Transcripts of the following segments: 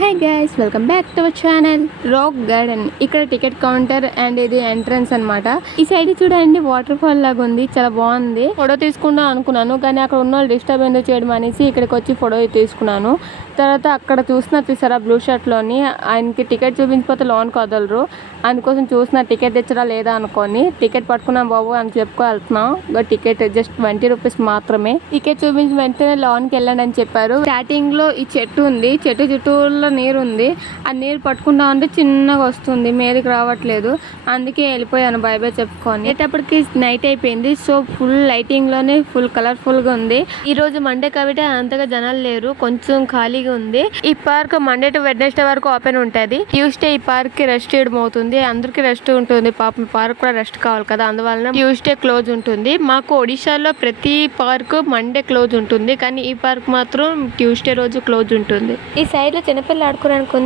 Hi guys, welcome back to our channel rock garden. ఇక్కడ ticket counter and ఇది entrance అన్నమాట. ఈ side చూడండి, వాటర్ ఫాల్ లాగా ఉంది, చాలా బాగుంది. ఫోటో తీసుకుందాం అనుకున్నాను, కానీ అక్కడ ఉన్న వాళ్ళు డిస్టర్బ్ ఎందుకు చేయడం అనేసి ఇక్కడికి వచ్చి ఫోటో తీసుకున్నాను. తర్వాత అక్కడ చూసారా బ్లూ షర్ట్ లోని ఆయనకి టికెట్ చూపించిపోతే లోన్ కదలరు, అందుకోసం చూసిన టికెట్ తెచ్చరా లేదా అనుకొని టికెట్ పట్టుకున్నాం బాబు అని చెప్పుకోవాల్తున్నాం. టికెట్ జస్ట్ 20 రూపీస్ మాత్రమే. టికెట్ చూపించి వెంటనే లోన్కి వెళ్ళండి అని చెప్పారు. స్టార్టింగ్ లో ఈ చెట్టు ఉంది, చెట్టు చుట్టూలో నీరు ఉంది. ఆ నీరు పట్టుకుంటా ఉంటే చిన్నగా వస్తుంది, మీదకి రావట్లేదు. అందుకే వెళ్ళిపోయాను బై బై చెప్పుకొని. వెళ్ళేటప్పటికి నైట్ అయిపోయింది, సో ఫుల్ లైటింగ్ లోనే ఫుల్ కలర్ఫుల్ గా ఉంది. ఈ రోజు మండే కాబట్టి అంతగా జనాలు లేరు, కొంచెం ఖాళీగా ఉంది. ఈ పార్క్ మండే టు వెడ్నెస్డే వరకు ఓపెన్ ఉంటది. ట్యూస్డే ఈ పార్క్ కి రెస్ట్ చేయడం అవుతుంది, అందరికి రెస్ట్ ఉంటుంది. పాపం పార్క్ కూడా రెస్ట్ కావాలి కదా, అందువలన ట్యూస్డే క్లోజ్ ఉంటుంది. మాకు ఒడిశాలో ప్రతి పార్క్ మండే క్లోజ్ ఉంటుంది, కానీ ఈ పార్క్ మాత్రం ట్యూస్డే రోజు క్లోజ్ ఉంటుంది. ఈ సైడ్ లో చిన్నపిల్లలు ఆడుకోవడానికి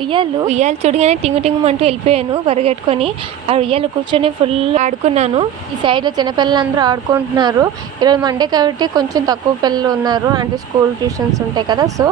ఉయ్యాలు చూడగానే టింగు టింగు అంటూ వెళ్ళిపోయాను పరిగెట్టుకొని. ఆ ఉయ్యాలు కూర్చొని ఫుల్ ఆడుకున్నాను. ఈ సైడ్ లో చిన్నపిల్లలందరూ ఆడుకుంటున్నారు. ఈరోజు మండే కాబట్టి కొంచెం తక్కువ పిల్లలు ఉన్నారు, అంటే స్కూల్ ట్యూషన్స్ ఉంటాయి కదా, సో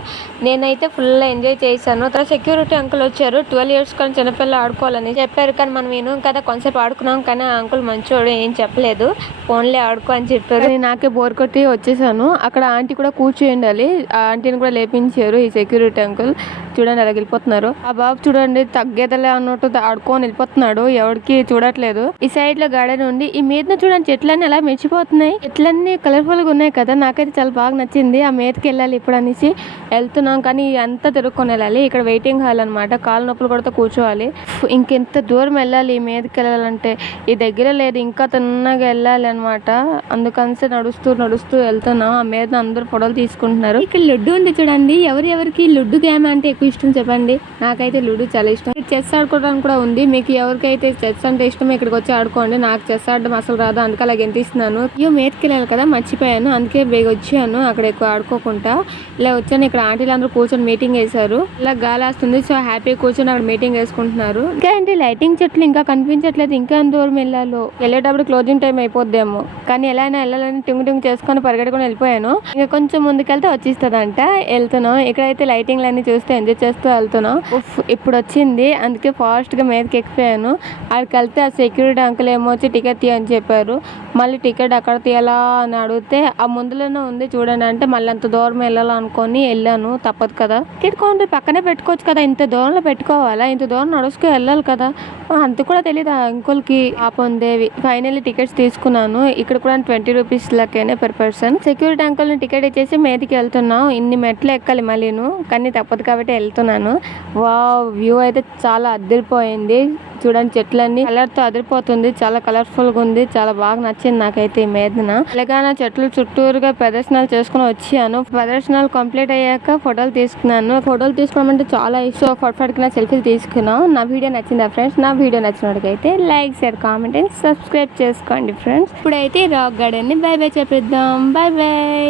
నేనైతే ఫుల్ ఎంజాయ్ చేశాను. తర్వాత సెక్యూరిటీ అంకుల్ వచ్చారు. 12 years కానీ చిన్నపిల్లలు ఆడుకోవాలని చెప్పారు, కానీ మనం విన్నాం కదా, కొంచెంసేపు ఆడుకున్నాం. కానీ ఆ అంకుల్ మంచోడు, ఏం చెప్పలేదు, ఫోన్లే ఆడుకో అని చెప్పారు. నాకే బోర్ కొట్టి వచ్చేసాను. అక్కడ ఆంటీ కూడా కూర్చోండాలి, ఆ ఆంటీని కూడా లేపించారు ఈ సెక్యూరిటీ అంకుల్. చూడండి అలా వెళ్ళిపోతున్నారు. ఆ బాబు చూడండి తగ్గేదలే అన్నట్టు ఆడుకొని వెళ్ళిపోతున్నాడు, ఎవరికి చూడట్లేదు. ఈ సైడ్ లో గార్డెన్ ఉంది. ఈ మీద చూడండి చెట్లన్నీ అలా మెచ్చిపోతున్నాయి. చెట్లన్నీ కలర్ఫుల్ గా ఉన్నాయి కదా, నాకైతే చాలా బాగా నచ్చింది. ఆ మీదకి వెళ్ళాలి ఇప్పుడు అనేసి వెళ్తున్నాం, కానీ అంతా తిరుక్కొని వెళ్ళాలి. ఇక్కడ వెయిటింగ్ హాల్ అనమాట, కాలు నొప్పులు కూడా కూర్చోవాలి. ఇంకెంత దూరం వెళ్ళాలి ఈ మీదకి వెళ్ళాలంటే, ఈ దగ్గర లేదు, ఇంకా తిన్నగా వెళ్ళాలి అనమాట. అందుకని నడుస్తూ వెళ్తున్నాం. ఆ మీద అందరూ ఫోటోలు తీసుకుంటున్నారు. ఇక్కడ లడ్డు ఉంది చూడండి. ఎవరికి లడ్డు గేమ్ అంటే ఎక్కువ ఇష్టం చెప్పండి? నాకైతే లడ్డు చాలా ఇష్టం. చెస్ ఆడుకోవడానికి కూడా ఉంది. మీకు ఎవరికైతే చెస్ అంటే ఇష్టమో ఇక్కడికి వచ్చి ఆడుకోండి. నాకు చెస్ ఆడడం అసలు రాదు, అందుకే అలా గెంతిస్తున్నాను. అయ్యో మీదకి వెళ్ళాలి కదా, మర్చిపోయాను, అందుకే బేగ వచ్చాను. అక్కడ ఎక్కువ ఆడుకోకుండా ఇలా వచ్చాను. ఇక్కడ ఆంటీలు అందరూ కూర్చొని మీటింగ్ వేశారు. ఇలా గాలి వస్తుంది, సో హ్యాపీ కూర్చొని అక్కడ మీటింగ్ వేసుకుంటున్నారు. ఇంకా ఏంటి లైటింగ్ చెట్లు ఇంకా కనిపించట్లేదు, ఇంకా ఎంత దూరం వెళ్ళాలో. వెళ్ళేటప్పుడు క్లోజింగ్ టైం అయిపోద్దేమో, కానీ ఎలా అయినా వెళ్ళాలని టింగు చేసుకొని పరిగెట్టుకొని వెళ్ళిపోయాను. ఇంకా కొంచెం ముందుకెళ్తే వచ్చిస్తుందంట. వెళ్తున్నాం. ఇక్కడైతే లైటింగ్ అన్ని చూస్తే ఎంజాయ్ చేస్తూ వెళ్తున్నాం. ఇప్పుడు వచ్చింది, అందుకే ఫాస్ట్ గా మీదకి ఎక్కిపోయాను. అక్కడికి వెళ్తే ఆ సెక్యూరిటీ అంకుల్ ఏమో వచ్చి టికెట్ తీయని చెప్పారు. మళ్ళీ టికెట్ అక్కడ తీయాలా అని అడిగితే ఆ ముందులోనే ఉంది చూడండి అంటే, మళ్ళీ అంత దూరం వెళ్ళాలనుకొని వెళ్ళాను, తప్పదు కదా. టికెట్ కౌంటర్ పక్కనే పెట్టుకోవచ్చు కదా, ఇంత దూరంలో పెట్టుకోవాలా? ఇంత దూరం నడుచుకు వెళ్ళాలి కదా, అంత కూడా తెలియదు ఆ అంకుల్కి. పాపం దేవి. ఫైనల్లీ టికెట్స్ తీసుకున్నాను. ఇక్కడ కూడా 20 రూపీస్ లెక్కనే పర్ పర్సన్. సెక్యూరిటీ అంకుల్ ని టికెట్ ఇచ్చేసి మీదకి వెళ్తున్నాం. ఇన్ని మెట్లు ఎక్కాలి మళ్ళీను, కానీ తప్పదు కాబట్టి వెళ్తున్నాను. వావ్, వ్యూ అయితే చాలా అదిరిపోయింది. చూడండి చెట్లన్నీ కలర్ తో అదిరిపోతుంది, చాలా కలర్ఫుల్ గా ఉంది, చాలా బాగా నచ్చింది నాకైతే ఈ మీదన. తెలంగాణ చెట్లు చుట్టూరుగా ప్రదర్శనలు చేసుకుని వచ్చాను. ప్రదర్శనలు కంప్లీట్ అయ్యాక ఫోటోలు తీసుకున్నాను. ఫోటోలు తీసుకోవడం చాలా ఇష్టం. ఫటాఫట్ గా సెల్ఫీలు తీసుకున్నాం. నా వీడియో నచ్చిందా ఫ్రెండ్స్? నా వీడియో నచ్చినట్టుగైతే like, share, comment and subscribe చేసుకోండి ఫ్రెండ్స్. ఇప్పుడైతే రాక్ గార్డెన్ ని బై బై చెప్పిద్దాం. Bye by.